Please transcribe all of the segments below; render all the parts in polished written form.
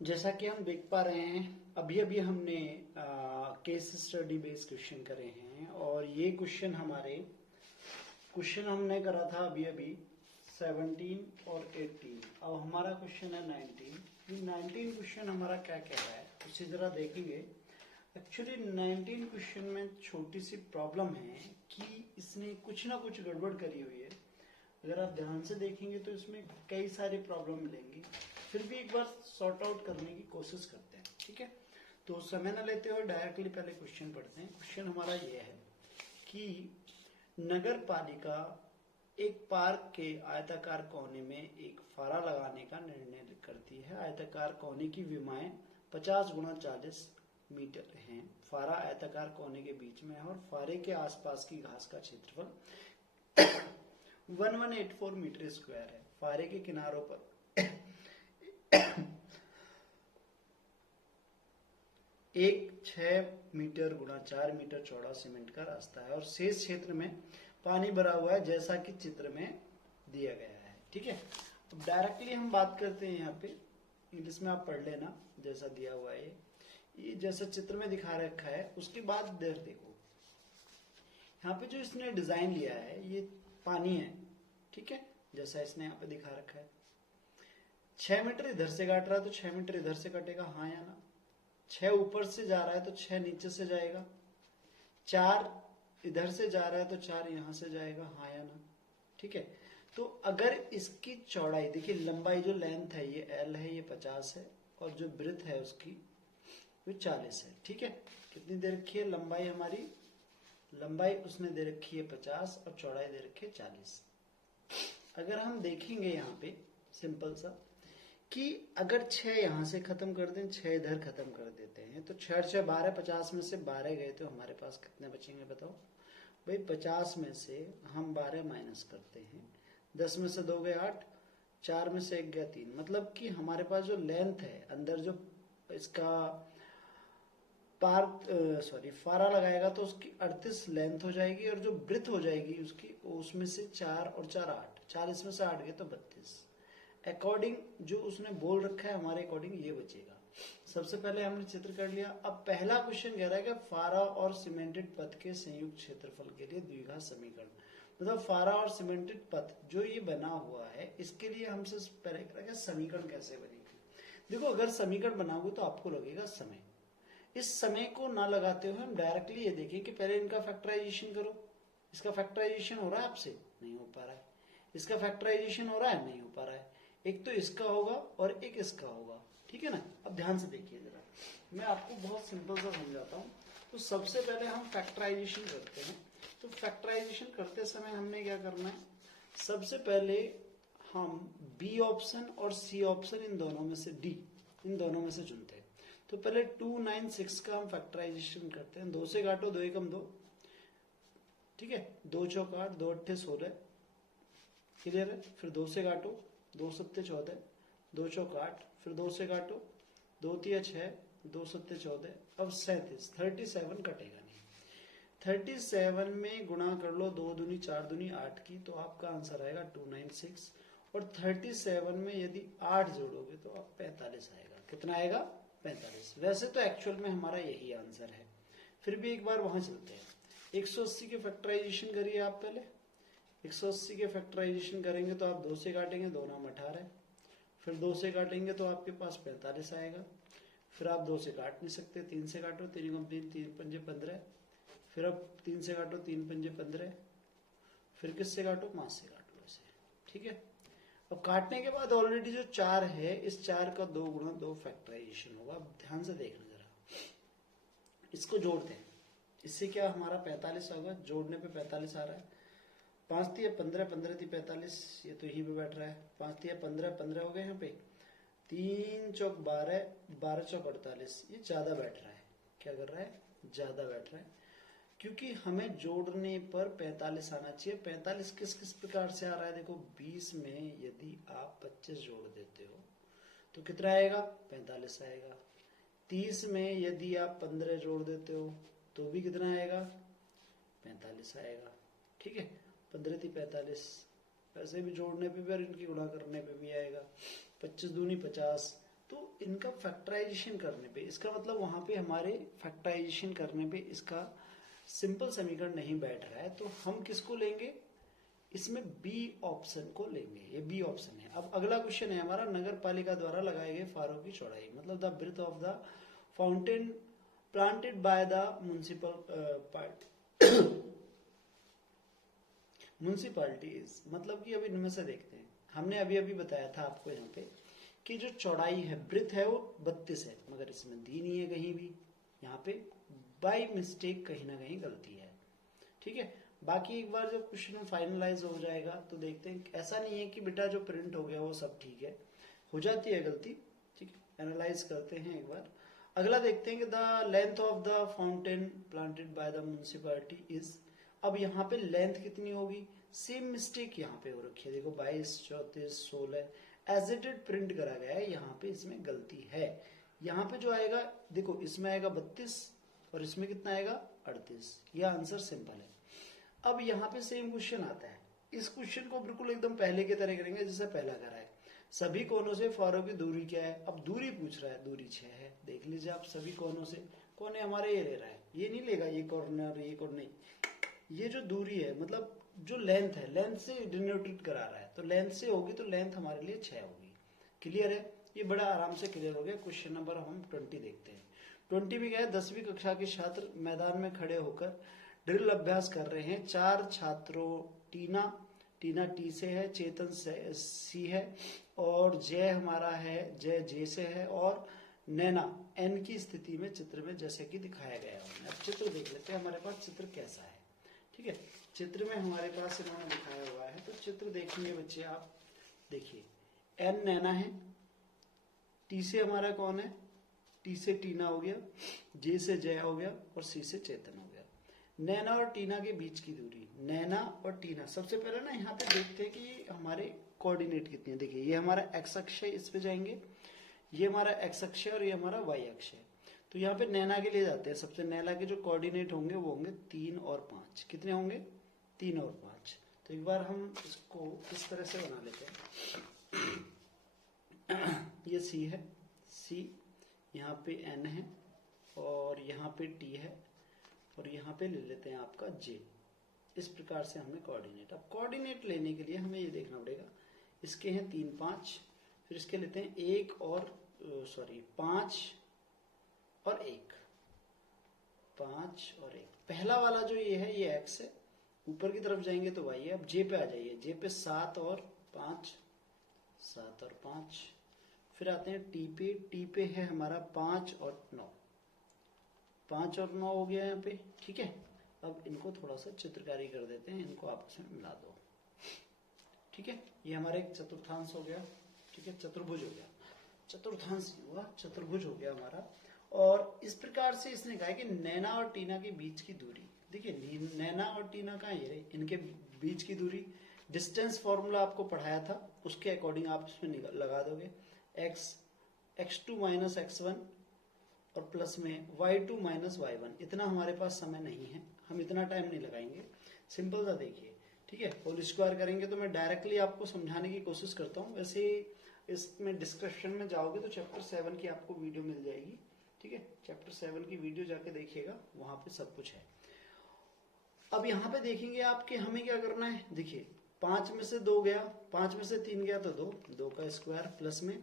जैसा कि हम देख पा रहे हैं, अभी अभी हमने केस स्टडी बेस्ड क्वेश्चन करे हैं और ये क्वेश्चन हमने करा था अभी अभी 17 और 18। अब हमारा क्वेश्चन है 19। ये 19 क्वेश्चन हमारा क्या कह रहा है उसे जरा देखेंगे। एक्चुअली 19 क्वेश्चन में छोटी सी प्रॉब्लम है कि इसने कुछ ना कुछ गड़बड़ करी हुई है। अगर आप ध्यान से देखेंगे तो इसमें कई सारी प्रॉब्लम मिलेंगी, फिर भी एक बार सॉर्ट आउट करने की कोशिश करते हैं। ठीक है, तो समय न लेते हुए डायरेक्टली पहले क्वेश्चन पढ़ते हैं। क्वेश्चन हमारा ये है कि नगर पालिका एक पार्क के आयताकार कोने में एक फारा लगाने का निर्णय करती है। आयताकार कोने की विमाएं 50 गुणा 40 मीटर हैं। फारा आयताकार कोने के बीच में है और फारे के आसपास की घास का क्षेत्रफल 1184 मीटर स्क्वायर है। फारे के किनारों पर एक 6 मीटर गुणा 4 मीटर चौड़ा सीमेंट का रास्ता है और शेष क्षेत्र में पानी भरा हुआ है जैसा कि चित्र में दिया गया है। ठीक है, अब डायरेक्टली हम बात करते हैं। यहाँ पे इंग्लिश में आप पढ़ लेना जैसा दिया हुआ है, ये जैसा चित्र में दिखा रखा है। उसके बाद देखो यहाँ पे जो इसने डिजाइन लिया है ये पानी है। ठीक है, जैसा इसने यहाँ पे दिखा रखा है। 6 मीटर इधर से काट रहा है तो 6 मीटर इधर से कटेगा, हाँ या ना। 6 ऊपर से जा रहा है तो 6 नीचे से जाएगा। 4 इधर से जा रहा है तो 4 यहां से जाएगा, हाँ या ना। ठीक है, तो अगर इसकी चौड़ाई देखिए, लंबाई जो लेंथ है ये L है, ये 50 है और जो ब्रेथ है उसकी वो 40 है। ठीक है, कितनी दे रखी है लंबाई हमारी? लंबाई उसने दे रखी है 50 और चौड़ाई दे रखी है 40। अगर हम देखेंगे यहाँ पे सिंपल सा कि अगर 6 यहां से खत्म कर दें, 6 इधर खत्म कर देते हैं तो 6 6 12, 50 में से 12 गए तो हमारे पास कितने बचेंगे बताओ भाई। 50 में से हम 12 माइनस करते हैं, 10 में से 2 गए 8, 4 में से 1 गया 3। मतलब कि हमारे पास जो लेंथ है अंदर, जो इसका फारा लगाएगा तो उसकी 38 लेंथ हो जाएगी और जो ब्रेथ हो जाएगी उसकी, उसमें से 4 और 4 8, 40 में से 8 गए तो 32। अकॉर्डिंग जो उसने बोल रखा है हमारे अकॉर्डिंग ये बचेगा। सबसे पहले हमने चित्र कर लिया। अब पहला क्वेश्चन कह रहा है कि फारा और सीमेंटेड पथ के संयुक्त क्षेत्रफल के लिए द्विघात समीकरण। मतलब फारा और सीमेंटेड पथ जो ये बना हुआ है इसके लिए हमसे पहले कह रहा है समीकरण कैसे बनेगी। देखो, अगर समीकरण बनाओगे तो आपको लगेगा समय। इस समय को ना लगाते हुए हम डायरेक्टली ये देखें कि पहले इनका फैक्टराइजेशन करो। इसका फैक्टराइजेशन हो रहा है आपसे? नहीं हो पा रहा है। इसका फैक्टराइजेशन हो रहा है? नहीं हो पा रहा है। एक तो इसका होगा और एक इसका होगा। ठीक है ना। अब ध्यान से देखिए जरा, मैं आपको बहुत सिंपल सा समझाता हूँ। तो सबसे पहले हम फैक्टराइजेशन करते हैं। तो फैक्टराइजेशन करते समय हमने क्या करना है, सबसे पहले हम बी ऑप्शन और सी ऑप्शन इन दोनों में से इन दोनों में से चुनते हैं। तो पहले 296 का हम फैक्टराइजेशन करते हैं। 2 से काटो, 2 एकम 2। ठीक है, 2 चौक 8, 2 अट्ठे 16। क्लियर है। फिर 2 से काटो, 2 सत्ते 14, 2 चौक 8। फिर 2 से काटो, 2 तिया 6, 2 सत्ते 14। अब 37, 37 कटेगा नहीं। 37 में गुणा कर लो 2 दूनी 4 दूनी 8 की, तो आपका आंसर आएगा 296। और 37 में यदि 8 जोड़ोगे तो आप 45 आएगा। कितना आएगा? 45। वैसे तो एक्चुअल में हमारा यही आंसर है, फिर भी एक बार वहां चलते हैं। 180 के फैक्टराइजेशन करिए आप पहले। 180 के फैक्टराइजेशन करेंगे तो आप 2 से काटेंगे, 2 नाम 18। फिर 2 से काटेंगे तो आपके पास 45 आएगा। फिर आप 2 से काट नहीं सकते, 3 से काटो, 3 गुम 3, 3 पंजे 15। फिर अब 3 से काटो, 3 पंजे 15। फिर किससे काटो? 5 से काटो ऐसे। ठीक है, अब काटने के बाद ऑलरेडी जो 4 है, इस 4 का 2 गुणा 2 फैक्टराइजेशन होगा। अब ध्यान से देखना जरा, इसको जोड़ते हैं। इससे क्या हमारा 45 होगा, जोड़ने पे 45 आ रहा है। 5 तिया 15, 15 ती 45, ये तो यहीं पे बैठ रहा है। 5 तिया 15, 15 हो गए यहाँ पे। 3 चौक 12, 12 चौक 48, ये ज्यादा बैठ रहा है। क्या कर रहा है? ज्यादा बैठ रहा है, क्योंकि हमें जोड़ने पर 45 आना चाहिए। 45 किस किस प्रकार से आ रहा है देखो, 20 में यदि आप 25 जोड़ देते हो तो कितना आएगा? 45 आएगा। 30 में यदि आप 15 जोड़ देते हो तो भी कितना आएगा? 45 आएगा। ठीक है, 15 थी 45। वैसे भी जोड़ने पे भी और इनकी गुणा करने पे भी आएगा। 25 दूनी 50, तो इनका फैक्टराइजेशन करने पे, इसका मतलब वहां पे हमारे फैक्टराइजेशन करने पे इसका सिंपल समीकरण नहीं बैठ रहा है, तो हम किसको लेंगे, इसमें बी ऑप्शन को लेंगे, ये बी ऑप्शन है। अब अगला क्वेश्चन है हमारा, नगर पालिका द्वारा लगाए गए फारों की चौड़ाई, मतलब the breadth of the fountain planted by the municipalities, मतलब कि अब इनमें से देखते हैं। हमने अभी अभी बताया था आपको यहाँ पे कि जो चौड़ाई है, ब्रेथ है, वो 32 है, मगर इसमें दी नहीं है कहीं भी, यहाँ पे बाय मिस्टेक कहीं ना कहीं गलती है, ठीक है। बाकी एक बार जब क्वेश्चन फाइनलाइज हो जाएगा तो देखते हैं, ऐसा नहीं है कि बेटा जो प्रिंट हो गया वो सब ठीक है, हो जाती है गलती, ठीक है। एनालाइज करते हैं एक बार। अगला देखते हैं कि the length of the fountain planted by the municipality is, अब यहाँ पे लेंथ कितनी होगी, सेम मिस्टेक यहाँ पे हो रखी है, देखो 22, 34, 16 एज इट इज प्रिंट करा गया है, यहाँ पे इसमें गलती है। यहाँ पे जो आएगा, देखो इसमें आएगा 32 और इसमें कितना आएगा 38, यह आंसर सिंपल है। अब यहाँ पे सेम क्वेश्चन आता है, इस क्वेश्चन को बिल्कुल एकदम पहले की तरह करेंगे जैसे पहला करा है। सभी कोनों से फारों की दूरी क्या है, अब दूरी पूछ रहा है, दूरी 6 है, देख लीजिए आप, सभी कोनों से, कोने हमारे ये ले रहा है, ये नहीं लेगा ये कॉर्नर ये कॉर्नर नहीं, ये जो दूरी है मतलब जो लेंथ है, लेंथ से डिनोटेट करा रहा है, तो लेंथ से होगी तो लेंथ हमारे लिए 6 होगी। क्लियर है, ये बड़ा आराम से क्लियर हो गया। क्वेश्चन नंबर हम 20 देखते हैं। 20 में क्या है, 10वीं कक्षा के छात्र मैदान में खड़े होकर ड्रिल अभ्यास कर रहे हैं। 4 छात्रों, टीना टी से है, चेतन सी है, और जय हमारा है, जय जे से है, और नैना एन की स्थिति में चित्र में जैसे कि दिखाया गया है। अब चित्र देख लेते हैं हमारे पास चित्र कैसा है, ठीक है। चित्र में हमारे पास इन्होंने दिखाया हुआ है, तो चित्र देखेंगे बच्चे आप, देखिए एन नैना है, टी से हमारा कौन है, टी से टीना हो गया, जे से जय हो गया, और सी से चेतन हो गया। नैना और टीना के बीच की दूरी, नैना और टीना, सबसे पहले ना यहाँ पे देखते हैं कि हमारे कोऑर्डिनेट कितने हैं। देखिए ये हमारा एक्स अक्ष है, इस पे जाएंगे, ये हमारा एक्स अक्ष है और ये हमारा वाई अक्ष है। तो यहाँ पे नैना के लिए जाते हैं, सबसे नैना के जो कोऑर्डिनेट होंगे वो होंगे 3 और 5, कितने होंगे 3 और 5। तो एक बार हम इसको इस तरह से बना लेते हैं। ये सी है, सी, यहाँ पे एन है, और यहाँ पे टी है, और यहाँ पे ले लेते हैं आपका जे। इस प्रकार से हमें कोऑर्डिनेट, अब कोऑर्डिनेट लेने के लिए हमें ये देखना पड़ेगा, इसके हैं 3, 5, फिर इसके लेते हैं 1 और 5 और 1, 5 और 1। पहला वाला जो ये है ये एक्स है, ऊपर की तरफ जाएंगे तो वाई है। अब जे पे आ जाइए, जे पे 7 और 5, 7 और 5, फिर आते हैं टी पे है हमारा 5 और 9, 5 और 9 हो गया यहाँ पे, ठीक है। अब इनको थोड़ा सा चित्रकारी कर देते हैं, इनको आपस में मिला दो, ठीक है। ये हमारा एक चतुर्थांश हो गया, ठीक है, चतुर्भुज हो गया, चतुर्थांश हुआ, चतुर्भुज हो गया हमारा। और इस प्रकार से इसने कहा कि नैना और टीना के बीच की दूरी, देखिए नैना और टीना कहाँ, ये रहे, इनके बीच की दूरी, डिस्टेंस फॉर्मूला आपको पढ़ाया था, उसके अकॉर्डिंग आप इसमें लगा दोगे, x2 माइनस x1 और प्लस में y2 माइनस y1। इतना हमारे पास समय नहीं है, हम इतना टाइम नहीं लगाएंगे, सिंपल सा देखिए, ठीक है। होल स्क्वायर करेंगे तो मैं डायरेक्टली आपको समझाने की कोशिश करता हूँ, वैसे इसमें डिस्क्रिप्शन में जाओगे तो चैप्टर 7 की आपको वीडियो मिल जाएगी, ठीक है। चैप्टर 7 की वीडियो जाके देखिएगा, वहां पे सब कुछ है। अब यहाँ पे देखेंगे आपके हमें क्या करना है, देखिए 5 में से 2 गया, 5 में से 3 गया तो 2 का स्क्वायर, प्लस में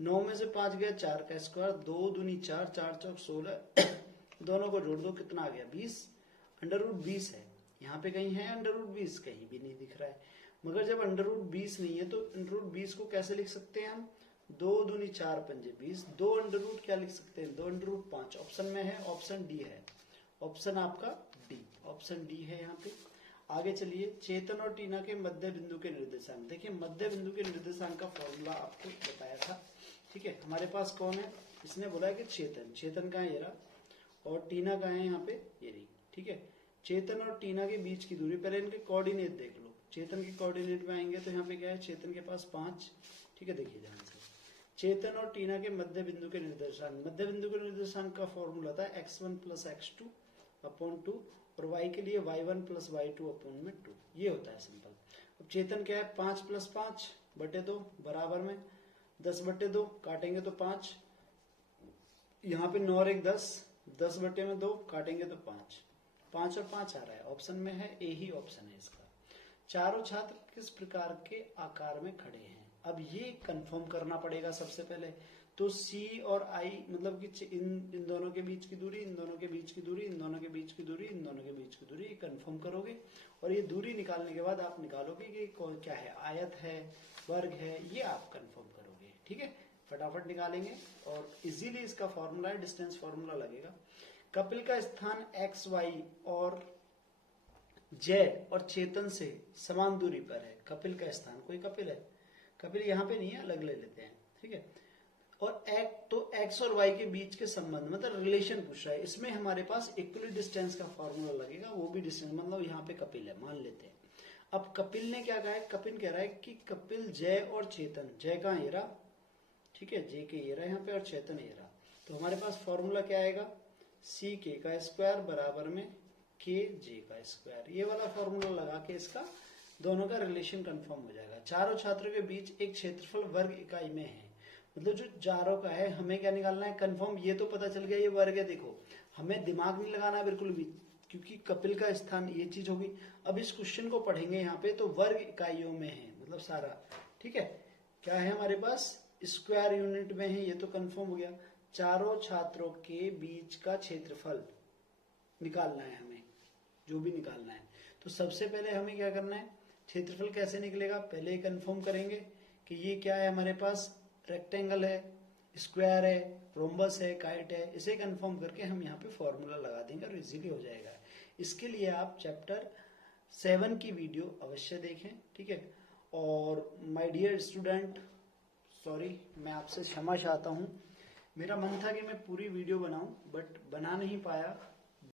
9 में से 5 गया 4 का स्क्वायर, 2 दूनी 4, 4 चौक 16, दोनों को जोड़ दो कितना आ गया 20, अंडर रूट 20 है। यहाँ पे कहीं है अंडर रूट 20, कहीं भी नहीं दिख रहा है। मगर जब अंडर रूट 20 नहीं है तो अंडर रूट 20 को कैसे लिख सकते हैं हम, 2 दूनी 4 पंजे 20, 2 अंडर रूट क्या लिख सकते हैं, 2 अंडर रूट 5। ऑप्शन में है, ऑप्शन डी है, ऑप्शन आपका डी, ऑप्शन डी है यहाँ पे। आगे चलिए, चेतन और टीना के मध्य बिंदु के निर्देशांक, देखिए मध्य बिंदु के निर्देशांक का फॉर्मूला आपको बताया था, ठीक है। हमारे पास कौन है, इसने बोला है कि चेतन का है ये रहा, और टीना का है यहाँ पे ये रही, ठीक है। चेतन और टीना के बीच की दूरी, पहले इनके कोऑर्डिनेट देख लो। चेतन के कोऑर्डिनेट में आएंगे तो यहाँ पे क्या है, चेतन के पास 5, ठीक है। देखिए ध्यान से, चेतन और टीना के मध्य बिंदु के निर्देशांक, मध्य बिंदु के निर्देशांक का फॉर्मूला था x1 प्लस x2 अपॉन 2, और y के लिए y1 प्लस y2 अपॉन में 2, ये होता है सिंपल। अब चेतन क्या है, 5 प्लस 5 बटे 2 बराबर में 10/2 काटेंगे तो 5, यहाँ पे 9 और 1 10, 10/2 काटेंगे तो 5, 5 और 5 आ रहा है, ऑप्शन में है ए ही ऑप्शन है इसका। चारों छात्र किस प्रकार के आकार में खड़े हैं, अब ये कंफर्म करना पड़ेगा सबसे पहले। तो सी और आई मतलब कि इन दोनों के बीच की दूरी, इन दोनों के बीच की दूरी, इन दोनों के बीच की दूरी, इन दोनों के बीच की दूरी, ये कंफर्म करोगे और ये दूरी निकालने के बाद आप निकालोगे कि क्या है, आयत है, वर्ग है, ये आप कंफर्म करोगे। ठीक है, फटाफट निकालेंगे और इजीली इसका फॉर्मूला है, डिस्टेंस फॉर्मूला लगेगा। कपिल का स्थान एक्स वाई और जय और चेतन से समान दूरी पर है। कपिल का स्थान, कोई कपिल है, कपिल यहाँ पे नहीं है, अलग ले लेते हैं। ठीक है, और एक्स और वाई के बीच के संबंध मतलब रिलेशन पूछ रहा है, इसमें हमारे पास इक्वली डिस्टेंस का फॉर्मूला लगेगा, वो भी डिस्टेंस मतलब यहाँ पे कपिल है मान लेते हैं। अब कपिल ने क्या कहा है, कपिल कह रहा है कि कपिल जय और चेतन, जय का ये रहा, ठीक है, जे के ये रहा यहाँ पे और चेतन ये रहा, तो हमारे पास फॉर्मूला क्या आएगा, सी के का स्क्वायर बराबर में के जे का स्क्वायर, ये वाला फॉर्मूला लगा के इसका दोनों का रिलेशन कंफर्म हो जाएगा। चारों छात्रों के बीच एक क्षेत्रफल वर्ग इकाई में है, मतलब जो चारों का है, हमें क्या निकालना है कंफर्म, ये तो पता चल गया ये वर्ग है, देखो हमें दिमाग नहीं लगाना बिल्कुल भी, क्योंकि कपिल का स्थान ये चीज होगी। अब इस क्वेश्चन को पढ़ेंगे यहाँ पे तो वर्ग इकाइयों में है मतलब सारा, ठीक है, क्या है हमारे पास स्क्वायर यूनिट में है, ये तो कंफर्म हो गया। चारों छात्रों के बीच का क्षेत्रफल निकालना है हमें, जो भी निकालना है, तो सबसे पहले हमें क्या करना है, क्षेत्रफल कैसे निकलेगा, पहले ही कंफर्म करेंगे कि ये क्या है हमारे पास, रेक्टेंगल है, स्क्वायर है, रोम्बस है, काइट है, इसे कंफर्म करके हम यहाँ पे फॉर्मूला लगा देंगे और इजीली हो जाएगा। इसके लिए आप चैप्टर 7 की वीडियो अवश्य देखें। ठीक है, और माय डियर स्टूडेंट, सॉरी मैं आपसे क्षमा चाहता हूँ, मेरा मन था कि मैं पूरी वीडियो बनाऊं बट बना नहीं पाया,